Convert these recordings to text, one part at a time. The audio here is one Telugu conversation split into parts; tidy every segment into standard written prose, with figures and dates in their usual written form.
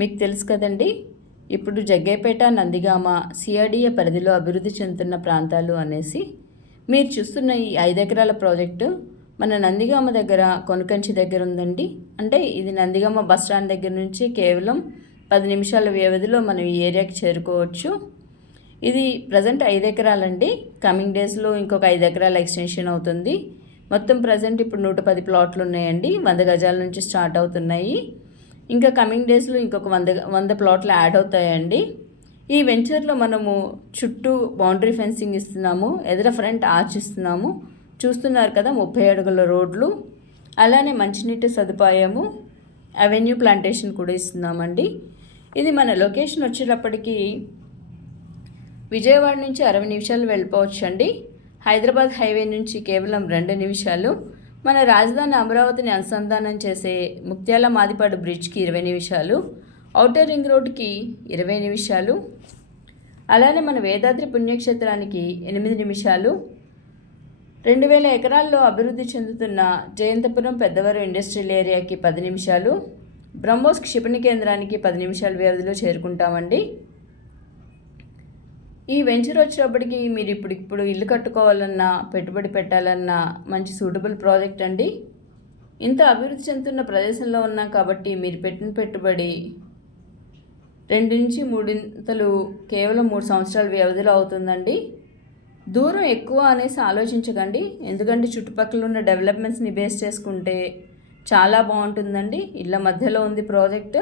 మీకు తెలుసు కదండి, ఇప్పుడు జగ్గైపేట, నందిగామ సిఆర్డీఏ పరిధిలో అభివృద్ధి చెందుతున్న ప్రాంతాలు అనేసి. మీరు చూస్తున్న ఈ 5 ఎకరాల ప్రాజెక్టు మన నందిగామ దగ్గర, కొనకంచి దగ్గర ఉందండి. అంటే ఇది నందిగామ బస్ స్టాండ్ దగ్గర నుంచి కేవలం 10 నిమిషాల వ్యవధిలో మనం ఈ ఏరియాకి చేరుకోవచ్చు. ఇది ప్రజెంట్ 5 ఎకరాలండి. కమింగ్ డేస్లో ఇంకొక 5 ఎకరాల ఎక్స్టెన్షన్ అవుతుంది. మొత్తం ప్రజెంట్ ఇప్పుడు 110 ప్లాట్లు ఉన్నాయండి. 100 గజాల నుంచి స్టార్ట్ అవుతున్నాయి. ఇంకా కమింగ్ డేస్లో ఇంకొక 100 ప్లాట్లు యాడ్ అవుతాయండి. ఈ వెంచర్లో మనము చుట్టూ బౌండరీ ఫెన్సింగ్ ఇస్తున్నాము, ఎదుర ఫ్రంట్ ఆర్చ్ ఇస్తున్నాము. చూస్తున్నారు కదా, 30 అడుగుల రోడ్లు, అలానే మంచినీటి సదుపాయము, అవెన్యూ ప్లాంటేషన్ కూడా ఇస్తున్నామండి. ఇది మన లొకేషన్ వచ్చేటప్పటికి విజయవాడ నుంచి 60 నిమిషాలు వెళ్ళిపోవచ్చు అండి. హైదరాబాద్ హైవే నుంచి కేవలం 2 నిమిషాలు. మన రాజధాని అమరావతిని అనుసంధానం చేసే ముత్యాల మాదిపాడు బ్రిడ్జ్కి 20 నిమిషాలు, ఔటర్ రింగ్ రోడ్కి 20 నిమిషాలు, అలానే మన వేదాద్రి పుణ్యక్షేత్రానికి 8 నిమిషాలు. 2000 ఎకరాల్లో అభివృద్ధి చెందుతున్న జయంతపురం పెద్దవరం ఇండస్ట్రియల్ ఏరియాకి 10 నిమిషాలు, బ్రహ్మోస్ క్షిపణి కేంద్రానికి 10 నిమిషాల వ్యవధిలో చేరుకుంటామండి. ఈ వెంచర్ వచ్చేటప్పటికి మీరు ఇప్పుడు ఇల్లు కట్టుకోవాలన్నా, పెట్టుబడి పెట్టాలన్నా మంచి సూటబుల్ ప్రాజెక్ట్ అండి. ఇంత అభివృద్ధి చెందుతున్న ప్రదేశంలో ఉన్నాం కాబట్టి మీరు పెట్టిన పెట్టుబడి 2 నుంచి 3 కేవలం 3 సంవత్సరాల వ్యవధిలో అవుతుందండి. దూరం ఎక్కువ అనేసి ఆలోచించకండి, ఎందుకంటే చుట్టుపక్కల ఉన్న డెవలప్మెంట్స్ని బేస్ చేసుకుంటే చాలా బాగుంటుందండి. ఇళ్ళ మధ్యలో ఉంది ప్రాజెక్ట్.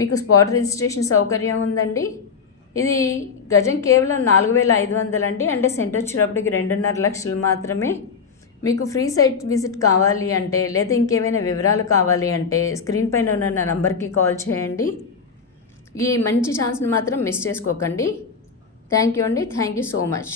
మీకు స్పాట్ రిజిస్ట్రేషన్ సౌకర్యం ఉందండి. ఇది గజం కేవలం 4500 అండి. అంటే సెంటర్ వచ్చేటప్పటికి 2.5 లక్షలు మాత్రమే. మీకు ఫ్రీ సైట్ విజిట్ కావాలి అంటే, లేదా ఇంకేమైనా వివరాలు కావాలి అంటే స్క్రీన్ పైన ఉన్న నా నంబర్కి కాల్ చేయండి. ఈ మంచి ఛాన్స్ని మాత్రం మిస్ చేసుకోకండి. థ్యాంక్ యూ అండి. Thank you so much.